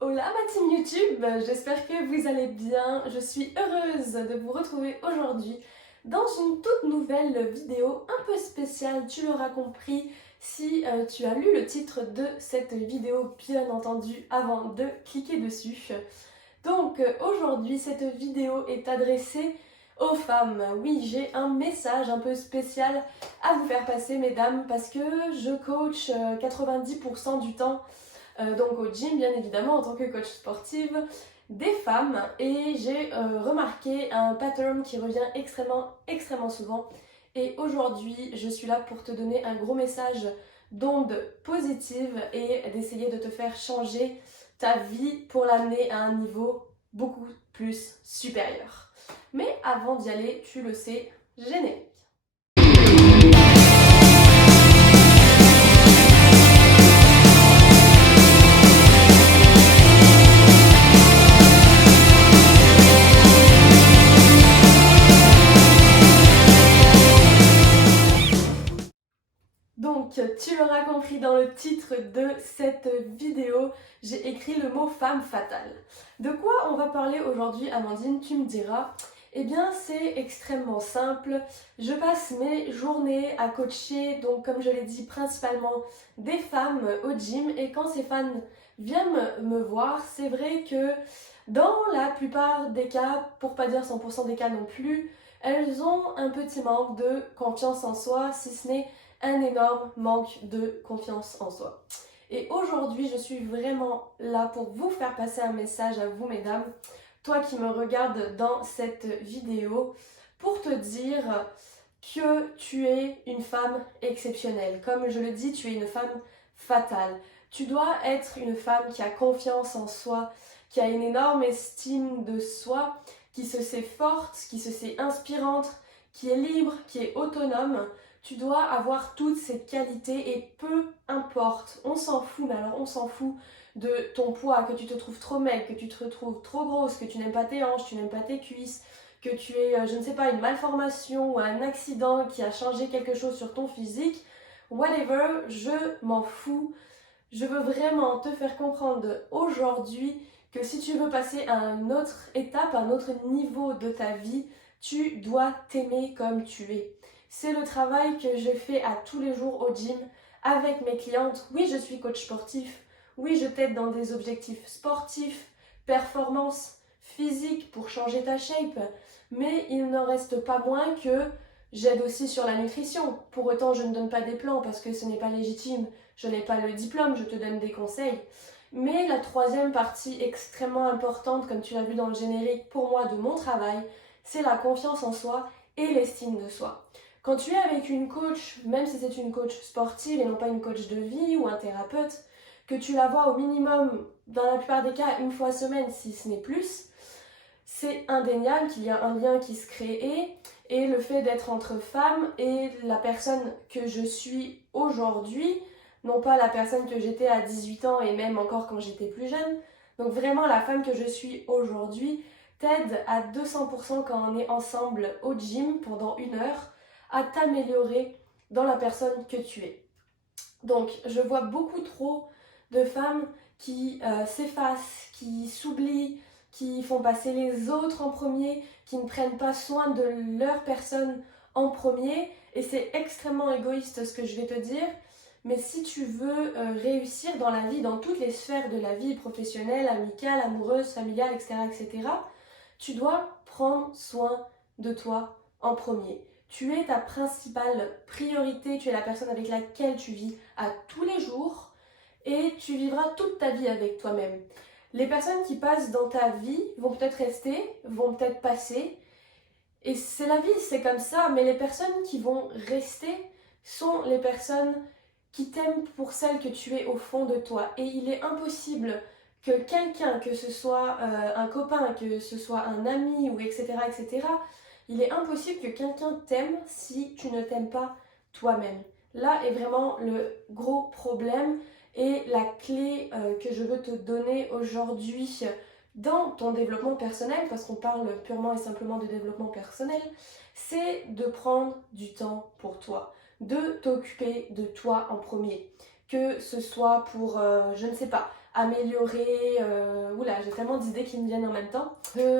Hola ma team YouTube, j'espère que vous allez bien. Je suis heureuse de vous retrouver aujourd'hui dans une toute nouvelle vidéo un peu spéciale, tu l'auras compris si tu as lu le titre de cette vidéo, bien entendu, avant de cliquer dessus. Donc aujourd'hui, cette vidéo est adressée aux femmes. Oui, j'ai un message un peu spécial à vous faire passer, mesdames, parce que je coach 90% du temps donc au gym bien évidemment en tant que coach sportive des femmes et j'ai remarqué un pattern qui revient extrêmement souvent et aujourd'hui je suis là pour te donner un gros message d'onde positive et d'essayer de te faire changer ta vie pour l'amener à un niveau beaucoup plus supérieur. Mais avant d'y aller, tu le sais, générique. Donc, tu l'auras compris dans le titre de cette vidéo, j'ai écrit le mot femme fatale. De quoi on va parler aujourd'hui, Amandine, tu me diras? Eh bien, c'est extrêmement simple. Je passe mes journées à coacher, donc comme je l'ai dit, principalement des femmes au gym. Et quand ces femmes viennent me voir, c'est vrai que dans la plupart des cas, pour pas dire 100% des cas non plus, elles ont un petit manque de confiance en soi, si ce n'est un énorme manque de confiance en soi. Et aujourd'hui, je suis vraiment là pour vous faire passer un message à vous, mesdames, toi qui me regardes dans cette vidéo, pour te dire que tu es une femme exceptionnelle. Comme je le dis, tu es une femme fatale. Tu dois être une femme qui a confiance en soi, qui a une énorme estime de soi, qui se sait forte, qui se sait inspirante, qui est libre, qui est autonome. Tu dois avoir toutes ces qualités et peu importe, on s'en fout, mais alors on s'en fout de ton poids, que tu te trouves trop maigre, que tu te trouves trop grosse, que tu n'aimes pas tes hanches, tu n'aimes pas tes cuisses, que tu aies, je ne sais pas, une malformation ou un accident qui a changé quelque chose sur ton physique, whatever, je m'en fous. Je veux vraiment te faire comprendre aujourd'hui que si tu veux passer à une autre étape, à un autre niveau de ta vie, tu dois t'aimer comme tu es. C'est le travail que je fais à tous les jours au gym avec mes clientes. Oui, je suis coach sportif. Oui, je t'aide dans des objectifs sportifs, performance physique pour changer ta shape. Mais il n'en reste pas moins que j'aide aussi sur la nutrition. Pour autant, je ne donne pas des plans parce que ce n'est pas légitime. Je n'ai pas le diplôme, je te donne des conseils. Mais la troisième partie extrêmement importante, comme tu l'as vu dans le générique pour moi de mon travail, c'est la confiance en soi et l'estime de soi. Quand tu es avec une coach, même si c'est une coach sportive et non pas une coach de vie ou un thérapeute, que tu la vois au minimum, dans la plupart des cas, une fois semaine, si ce n'est plus, c'est indéniable qu'il y a un lien qui se crée et le fait d'être entre femmes et la personne que je suis aujourd'hui, non pas la personne que j'étais à 18 ans et même encore quand j'étais plus jeune, donc vraiment la femme que je suis aujourd'hui t'aide à 200% quand on est ensemble au gym pendant 1 heure à t'améliorer dans la personne que tu es. Donc je vois beaucoup trop de femmes qui s'effacent, qui s'oublient, qui font passer les autres en premier, qui ne prennent pas soin de leur personne en premier. Et c'est extrêmement égoïste ce que je vais te dire. Mais si tu veux réussir dans la vie, dans toutes les sphères de la vie, professionnelle, amicale, amoureuse, familiale, etc., tu dois prendre soin de toi en premier. Tu es ta principale priorité, tu es la personne avec laquelle tu vis à tous les jours et tu vivras toute ta vie avec toi-même. Les personnes qui passent dans ta vie vont peut-être rester, vont peut-être passer, et c'est la vie, c'est comme ça, mais les personnes qui vont rester sont les personnes qui t'aiment pour celle que tu es au fond de toi. Et il est impossible que quelqu'un, que ce soit un copain, que ce soit un ami, ou etc., il est impossible que quelqu'un t'aime si tu ne t'aimes pas toi-même. Là est vraiment le gros problème et la clé que je veux te donner aujourd'hui dans ton développement personnel, parce qu'on parle purement et simplement de développement personnel, c'est de prendre du temps pour toi, de t'occuper de toi en premier. Que ce soit pour, je ne sais pas, améliorer, oula, j'ai tellement d'idées qui me viennent en même temps,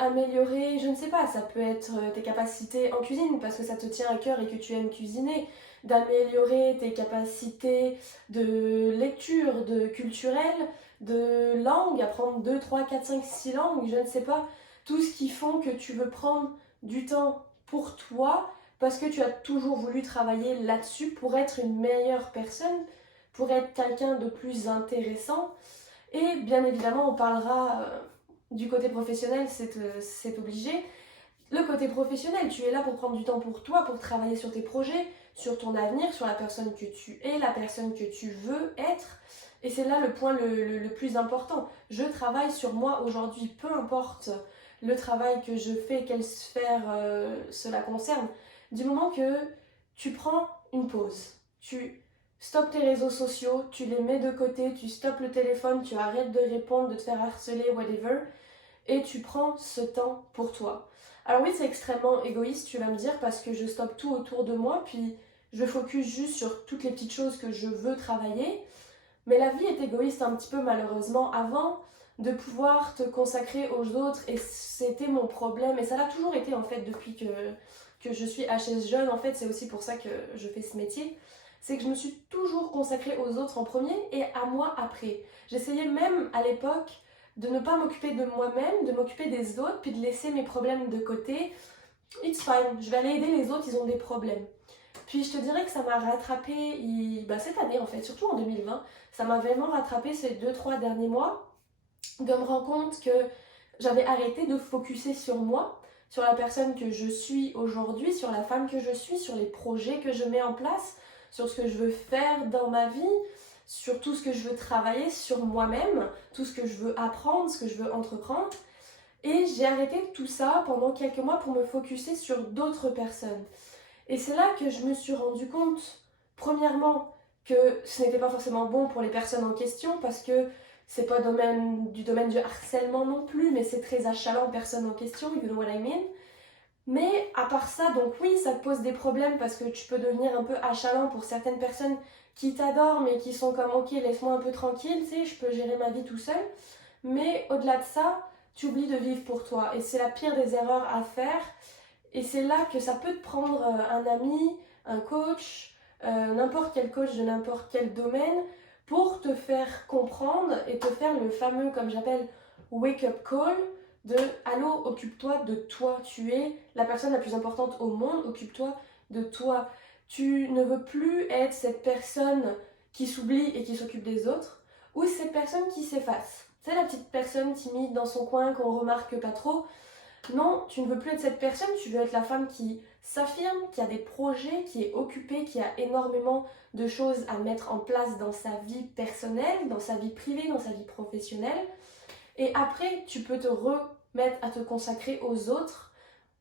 améliorer, je ne sais pas, ça peut être tes capacités en cuisine parce que ça te tient à cœur et que tu aimes cuisiner, d'améliorer tes capacités de lecture, de culturel, de langue, apprendre 2, 3, 4, 5, 6 langues, je ne sais pas, tout ce qui font que tu veux prendre du temps pour toi parce que tu as toujours voulu travailler là-dessus pour être une meilleure personne, pour être quelqu'un de plus intéressant. Et bien évidemment, on parlera du côté professionnel, c'est obligé. Le côté professionnel, tu es là pour prendre du temps pour toi, pour travailler sur tes projets, sur ton avenir, sur la personne que tu es, la personne que tu veux être. Et c'est là le point le plus important. Je travaille sur moi aujourd'hui, peu importe le travail que je fais, quelle sphère cela concerne. Du moment que tu prends une pause, tu stoppes tes réseaux sociaux, tu les mets de côté, tu stoppes le téléphone, tu arrêtes de répondre, de te faire harceler, whatever, et tu prends ce temps pour toi. Alors oui, c'est extrêmement égoïste, tu vas me dire, parce que je stoppe tout autour de moi, puis je focus juste sur toutes les petites choses que je veux travailler. Mais la vie est égoïste un petit peu malheureusement. Avant de pouvoir te consacrer aux autres, et c'était mon problème, et ça l'a toujours été en fait depuis que je suis HS jeune, en fait c'est aussi pour ça que je fais ce métier, c'est que je me suis toujours consacrée aux autres en premier et à moi après. J'essayais même à l'époque de ne pas m'occuper de moi-même, de m'occuper des autres, puis de laisser mes problèmes de côté. It's fine, je vais aller aider les autres, ils ont des problèmes. Puis je te dirais que ça m'a rattrapé cette année en fait, surtout en 2020, ça m'a vraiment rattrapé ces 2-3 derniers mois, de me rendre compte que j'avais arrêté de focuser sur moi, sur la personne que je suis aujourd'hui, sur la femme que je suis, sur les projets que je mets en place, sur ce que je veux faire dans ma vie, sur tout ce que je veux travailler sur moi-même, tout ce que je veux apprendre, ce que je veux entreprendre. Et j'ai arrêté tout ça pendant quelques mois pour me focuser sur d'autres personnes. Et c'est là que je me suis rendu compte, premièrement, que ce n'était pas forcément bon pour les personnes en question parce que c'est pas du domaine du harcèlement non plus, mais c'est très achalant, personne en question, you know what I mean. Mais à part ça, donc oui, ça te pose des problèmes parce que tu peux devenir un peu achalant pour certaines personnes qui t'adorent mais qui sont comme ok, laisse-moi un peu tranquille, tu sais, je peux gérer ma vie tout seul. Mais au-delà de ça, tu oublies de vivre pour toi et c'est la pire des erreurs à faire. Et c'est là que ça peut te prendre un ami, un coach, n'importe quel coach de n'importe quel domaine pour te faire comprendre et te faire le fameux, comme j'appelle, wake-up call de allô, occupe-toi de toi, tu es la personne la plus importante au monde, occupe-toi de toi. Tu ne veux plus être cette personne qui s'oublie et qui s'occupe des autres ou cette personne qui s'efface. C'est la petite personne timide dans son coin qu'on remarque pas trop. Non, tu ne veux plus être cette personne, tu veux être la femme qui s'affirme, qui a des projets, qui est occupée, qui a énormément de choses à mettre en place dans sa vie personnelle, dans sa vie privée, dans sa vie professionnelle. Et après, tu peux te remettre à te consacrer aux autres,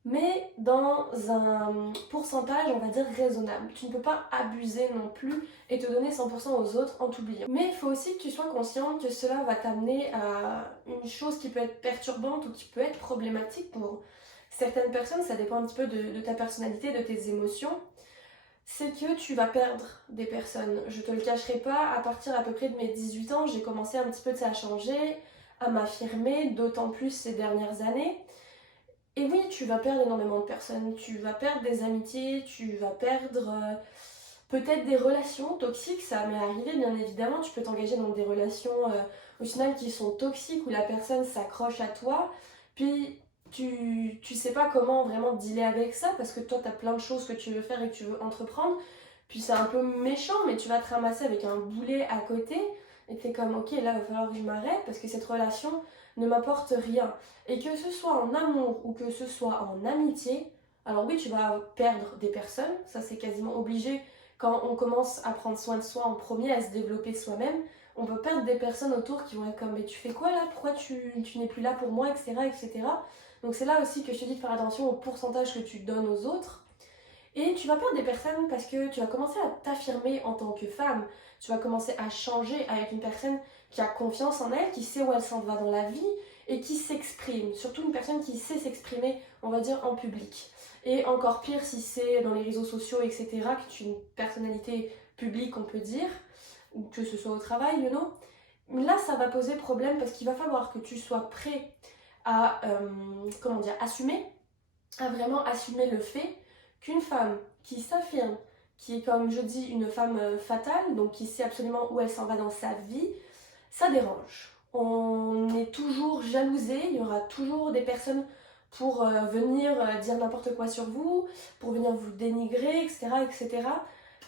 mais dans un pourcentage, on va dire, raisonnable. Tu ne peux pas abuser non plus et te donner 100% aux autres en t'oubliant. Mais il faut aussi que tu sois consciente que cela va t'amener à une chose qui peut être perturbante ou qui peut être problématique pour certaines personnes. Ça dépend un petit peu de ta personnalité, de tes émotions. C'est que tu vas perdre des personnes. Je te le cacherai pas, à partir à peu près de mes 18 ans, j'ai commencé un petit peu à changer, à m'affirmer, d'autant plus ces dernières années. Et oui, tu vas perdre énormément de personnes, tu vas perdre des amitiés, tu vas perdre peut-être des relations toxiques, ça m'est arrivé bien évidemment, tu peux t'engager dans des relations au final qui sont toxiques où la personne s'accroche à toi, puis tu sais pas comment vraiment dealer avec ça parce que toi t'as plein de choses que tu veux faire et que tu veux entreprendre, puis c'est un peu méchant mais tu vas te ramasser avec un boulet à côté et t'es comme ok là il va falloir que je m'arrête parce que cette relation ne m'apporte rien. Et que ce soit en amour ou que ce soit en amitié, alors oui, tu vas perdre des personnes, ça c'est quasiment obligé quand on commence à prendre soin de soi en premier, à se développer soi-même. On peut perdre des personnes autour qui vont être comme mais tu fais quoi là, pourquoi tu n'es plus là pour moi, etc., etc. Donc c'est là aussi que je te dis de faire attention au pourcentage que tu donnes aux autres. Et tu vas perdre des personnes parce que tu vas commencer à t'affirmer en tant que femme. Tu vas commencer à changer, à être une personne qui a confiance en elle, qui sait où elle s'en va dans la vie et qui s'exprime. Surtout une personne qui sait s'exprimer, on va dire, en public. Et encore pire si c'est dans les réseaux sociaux, etc., que tu es une personnalité publique, on peut dire, ou que ce soit au travail, you know. là ça va poser problème parce qu'il va falloir que tu sois prêt à, assumer, à vraiment assumer le fait qu'une femme qui s'affirme, qui est comme je dis une femme fatale, donc qui sait absolument où elle s'en va dans sa vie, ça dérange. On est toujours jalousé, il y aura toujours des personnes pour venir dire n'importe quoi sur vous, pour venir vous dénigrer, etc. etc.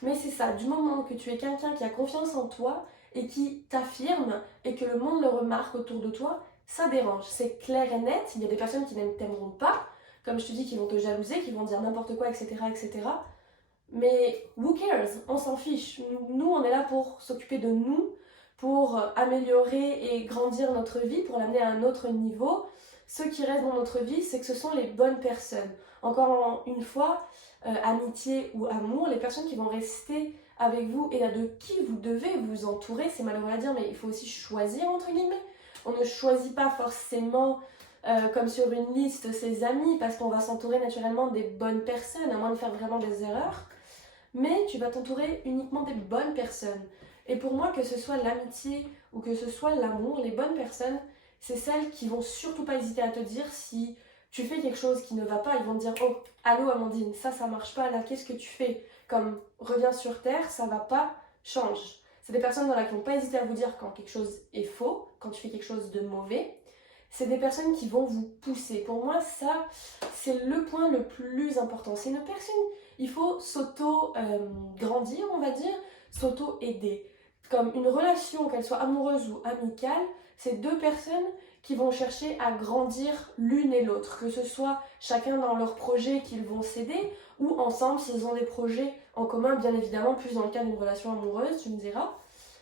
Mais c'est ça, du moment que tu es quelqu'un qui a confiance en toi et qui t'affirme et que le monde le remarque autour de toi, ça dérange. C'est clair et net, il y a des personnes qui ne t'aimeront pas, comme je te dis, qui vont te jalouser, qui vont dire n'importe quoi, etc. etc. Mais who cares? On s'en fiche. Nous, on est là pour s'occuper de nous, pour améliorer et grandir notre vie, pour l'amener à un autre niveau. Ce qui reste dans notre vie, c'est que ce sont les bonnes personnes. Encore une fois, amitié ou amour, les personnes qui vont rester avec vous et de qui vous devez vous entourer, c'est malheureux à dire, mais il faut aussi choisir, entre guillemets. On ne choisit pas forcément comme sur une liste ses amis, parce qu'on va s'entourer naturellement des bonnes personnes, à moins de faire vraiment des erreurs. Mais tu vas t'entourer uniquement des bonnes personnes. Et pour moi, que ce soit l'amitié ou que ce soit l'amour, les bonnes personnes, c'est celles qui vont surtout pas hésiter à te dire si tu fais quelque chose qui ne va pas. Ils vont te dire, oh, allô Amandine, ça marche pas, là, qu'est-ce que tu fais? Comme, reviens sur terre, ça va pas, change. C'est des personnes dans qui vont pas hésiter à vous dire quand quelque chose est faux, quand tu fais quelque chose de mauvais. C'est des personnes qui vont vous pousser. Pour moi, ça, c'est le point le plus important. C'est une personne, il faut s'auto-grandir, on va dire, s'auto-aider. Comme une relation, qu'elle soit amoureuse ou amicale, c'est deux personnes qui vont chercher à grandir l'une et l'autre. Que ce soit chacun dans leur projet qu'ils vont s'aider, ou ensemble s'ils ont des projets en commun, bien évidemment, plus dans le cas d'une relation amoureuse, tu me diras.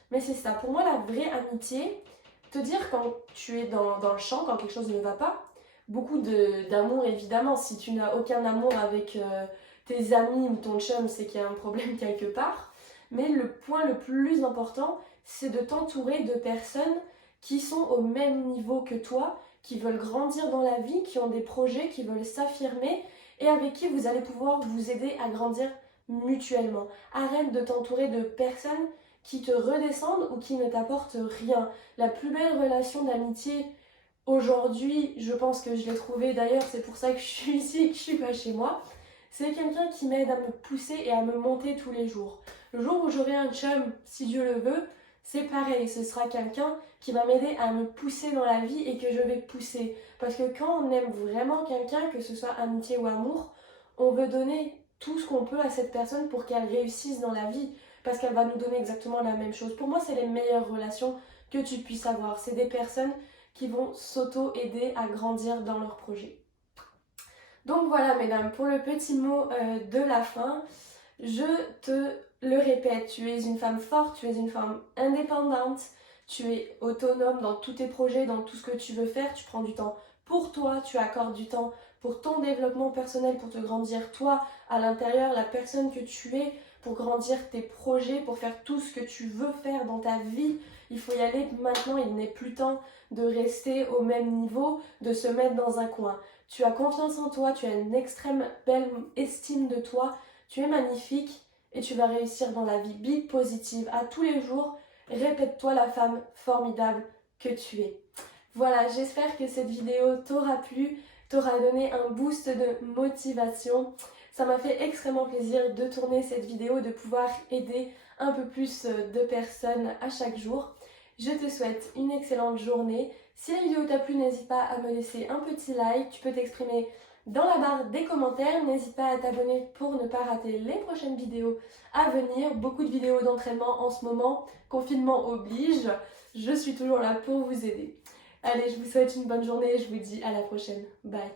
Mais c'est ça, pour moi, la vraie amitié, te dire quand tu es dans le champ, quand quelque chose ne va pas, beaucoup d'amour évidemment. Si tu n'as aucun amour avec tes amis ou ton chum, c'est qu'il y a un problème quelque part. Mais le point le plus important, c'est de t'entourer de personnes qui sont au même niveau que toi, qui veulent grandir dans la vie, qui ont des projets, qui veulent s'affirmer et avec qui vous allez pouvoir vous aider à grandir mutuellement. Arrête de t'entourer de personnes qui te redescendent ou qui ne t'apportent rien. La plus belle relation d'amitié aujourd'hui, je pense que je l'ai trouvée, d'ailleurs c'est pour ça que je suis ici et que je suis pas chez moi, c'est quelqu'un qui m'aide à me pousser et à me monter tous les jours. Le jour où j'aurai un chum, si Dieu le veut, c'est pareil, ce sera quelqu'un qui va m'aider à me pousser dans la vie et que je vais pousser. Parce que quand on aime vraiment quelqu'un, que ce soit amitié ou amour, on veut donner tout ce qu'on peut à cette personne pour qu'elle réussisse dans la vie. Parce qu'elle va nous donner exactement la même chose. Pour moi, c'est les meilleures relations que tu puisses avoir. C'est des personnes qui vont s'auto-aider à grandir dans leur projet. Donc voilà, mesdames, pour le petit mot de la fin, je te le répète, tu es une femme forte, tu es une femme indépendante, tu es autonome dans tous tes projets, dans tout ce que tu veux faire, tu prends du temps pour toi, tu accordes du temps pour ton développement personnel, pour te grandir toi à l'intérieur, la personne que tu es, pour grandir tes projets, pour faire tout ce que tu veux faire dans ta vie. Il faut y aller maintenant, il n'est plus temps de rester au même niveau, de se mettre dans un coin. Tu as confiance en toi, tu as une extrême belle estime de toi, tu es magnifique et tu vas réussir dans la vie. Be positive, à tous les jours, répète-toi la femme formidable que tu es. Voilà, j'espère que cette vidéo t'aura plu, t'aura donné un boost de motivation. Ça m'a fait extrêmement plaisir de tourner cette vidéo, de pouvoir aider un peu plus de personnes à chaque jour. Je te souhaite une excellente journée. Si la vidéo t'a plu, n'hésite pas à me laisser un petit like. Tu peux t'exprimer dans la barre des commentaires. N'hésite pas à t'abonner pour ne pas rater les prochaines vidéos à venir. Beaucoup de vidéos d'entraînement en ce moment. Confinement oblige. Je suis toujours là pour vous aider. Allez, je vous souhaite une bonne journée et je vous dis à la prochaine. Bye.